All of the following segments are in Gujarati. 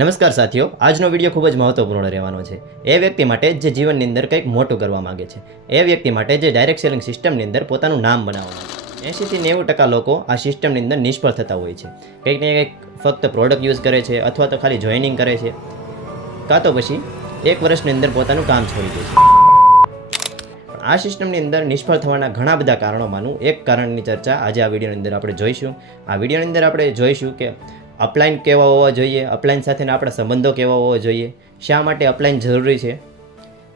નમસ્કાર સાથીઓ, આજનો વિડીયો ખૂબ જ મહત્વપૂર્ણ રહેવાનો છે. એ વ્યક્તિ માટે જે જીવનની અંદર કંઈક મોટું કરવા માગે છે, એ વ્યક્તિ માટે જે ડાયરેક્ટ સેલિંગ સિસ્ટમની અંદર પોતાનું નામ બનાવવા માંગે છે. 80-90% લોકો આ સિસ્ટમની અંદર નિષ્ફળ થતા હોય છે. કંઈક ને કંઈક ફક્ત પ્રોડક્ટ યુઝ કરે છે અથવા તો ખાલી જોઈનિંગ કરે છે, કાં તો પછી 1 વર્ષની અંદર પોતાનું કામ છોડી દે છે. પણ આ સિસ્ટમની અંદર નિષ્ફળ થવાના ઘણા બધા કારણોમાંનું એક કારણની ચર્ચા આજે આ વિડીયોની અંદર આપણે જોઈશું. આ વિડીયોની અંદર આપણે જોઈશું કે અપલાઇન કેવા હોવા જોઈએ, અપલાઇન સાથેના આપણા સંબંધો કેવા હોવા જોઈએ, શા માટે અપલાઇન જરૂરી છે.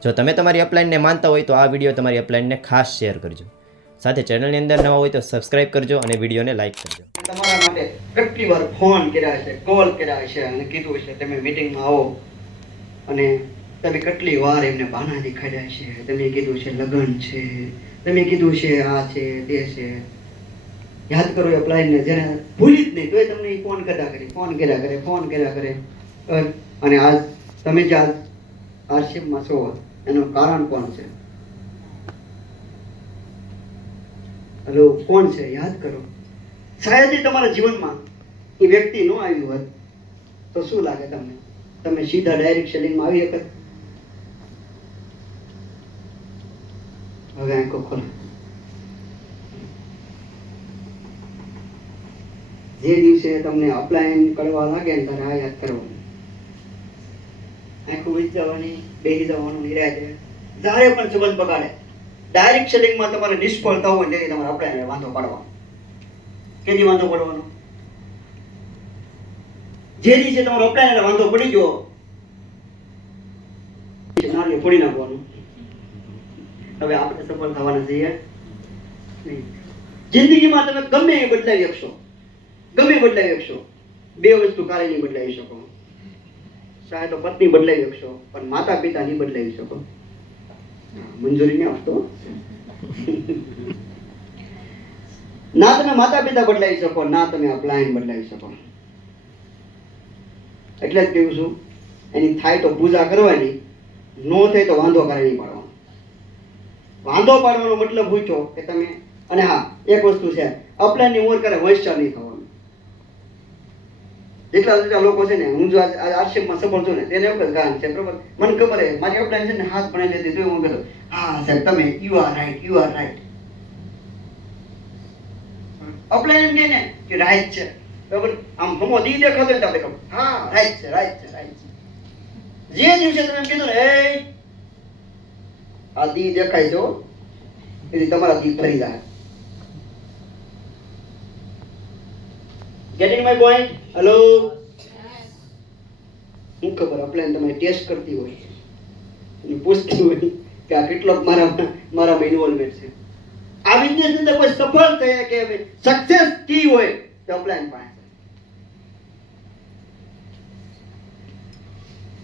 જો તમે તમારી અપલાઇનને માનતા હોય તો આ વિડીયો તમારી અપલાઇનને ખાસ શેર કરજો. સાથે ચેનલની અંદર નવા હોય તો સબસ્ક્રાઇબ કરજો અને વિડીયોને લાઇક કરજો. તમારા માટે કેટલી વાર ફોન કર્યા છે, કોલ કર્યા છે અને કીધું છે તમે મીટિંગમાં આવો, અને તમે કેટલી વાર એમને બહાના દેખાડ્યા છે. તમે કીધું છે લગ્ન છે, તમે કીધું છે આ છે તે છે. યાદ કરો એ અપલાઇનને, જેને ભૂલી જ નહીં તોય તમને એ ફોન કર્યા કરે. અને આજ તમે જે આજ આરસીએફમાં છો એનું કારણ કોણ છે? હેલો, કોણ છે? યાદ કરો. શાયદ તમારા જીવનમાં એ વ્યક્તિ ન આવ્યું હોત તો શું લાગે તમને? તમે સીધા ડાયરેક્ટ સેલિંગમાં આવી શકત? હવે આંખો ખોલો. જે દિવસે તમને અપલાઇન કરવા લાગે ને ત્યારે આ યાદ કરવાનું, આંખો વિચારવાની, બેસી જવાનું નિરાતે. જ્યારે પણ સંબંધ બગાડે, ડાયરેક્ટ સેલિંગમાં તમારે નિષ્ફળતા હોય તેથી તમારે અપલાઇનને વાંધો પાડવાનો. કેથી વાંધો પડવાનો? જે દિવસે તમારો અપલાઇનને વાંધો પડી ગયો, નાળિયેર ફોડી નાખવાનું. હવે આપણે સફળ થવાના છીએ નહીં. જિંદગીમાં તમે ગમે એ બદલાવી શકશો, બે વસ્તુ કાલે નહીં બદલાવી શકો. શાયદ તો પત્ની બદલાવી શકશો, પણ માતા પિતા નહીં બદલાવી શકો. મંજૂરી નહીં આપતો. ના તમે માતા પિતા બદલાવી શકો, ના તમે અપલાયન બદલાવી શકો. એટલે જ કહું છું, એની થાય તો પૂજા કરવાની, નો થાય તો વાંધો કરાવી પાડવાનો. વાંધો પાડવાનો મતલબ પૂછો કે તમે. અને હા, એક વસ્તુ છે, અપલાયનની ઉંમર કરે હોશિયાર નહીં થવાનું. જેટલા લોકો છે ને, હું જો આરસીએફમાં સફળ છું ને તેને એવું કારણ છે, બરોબર? મને ખબર છે મારી અપલાઇન છે ને હાથ ભણી લેતી તો હું કહેતો, હા સાહેબ તમે યુ આર રાઈટ. અપલાઇન એમ કહે ને કે રાઈટ છે, બરોબર? આમ હમો દી દેખાતો ને આપણે કહું હા રાઈટ છે. જે દિવસે તમે એમ કીધું ને એ આ દી દેખાય છે એટલે તમારા દી ફરી જાય. Getting my point? Hello? હું ખબર અપલાઇન તમે ટેસ્ટ કરતી હોય અને પૂછતી હોય કે આ કેટલો મારામાં ઇન્વોલ્વમેન્ટ છે. આ બિઝનેસ અંદર કોઈ સફળ થયા કે સક્સેસ કી હોય તો અપલાઇન પાસે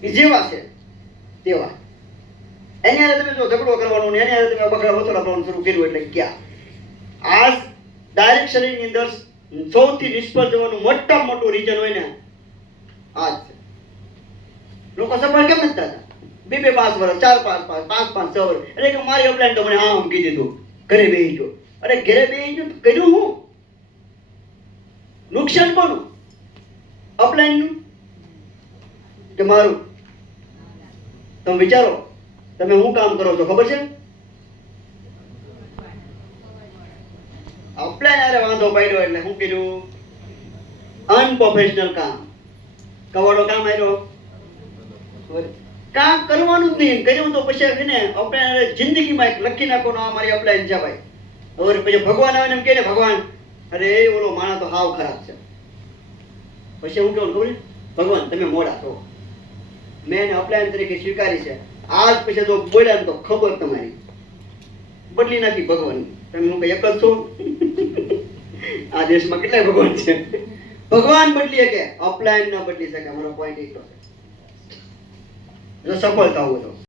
એ જેવા છે તેવા. એની હારે તમે જો ઝઘડો કરવાનો ને એની હારે તમે બકરા વતોડા કરવાનું શરૂ કર્યું એટલે ક્યાં આ ડાયરેક્ટ સેલિંગની અંદર સૌથી નિષ્ફળ જવાનું મોટું રીઝન હોય ને આ જ છે. લોકો સફળ કેમ નથી થતા? 2-5 વર્ષ, 4-5, 5-6 વર્ષ, એટલે કે મારી અપલાઇન તો મને આમ કહી દીધું, ઘરે બેસી ગયો. અરે ઘરે બેસી ગયો કર્યું હું? નુકસાન કોનું? અપલાઇનનું કે મારું? તમે વિચારો, તમે શું કામ કરો છો ખબર છે? અપલાઇન આરે વાંધો પડ્યો એટલે શું કર્યું? અનપ્રોફેશનલ કામ, કવાડો કામ આવ્યો. કામ કરવાનું જ નહીં, કર્યું તો પછી છે ને અપલાઇન જિંદગીમાં એક લખી નાખો આ મારી અપલાઇન છે ભાઈ. હવે પછી ભગવાન આવે ને એમ કહે ને ભગવાન અરે ઓલો માણસ તો હાવ ખરાબ છે. પછી હું કેવું ખબર? ભગવાન તમે મોડા છો, મેં એને અપલાઇન તરીકે સ્વીકારી છે. આજ પછી તો બોલ્યા ને તો ખબર તમારી બદલી નાખી ભગવાન. તમે હું કઈ એક જ છો? આ દેશમાં કેટલાય ભગવાન છે. ભગવાન બદલી શકે, અપલાઇન ના બદલી શકે. અમારો પોઈન્ટ એટલો છે. જો સફળ થવું તો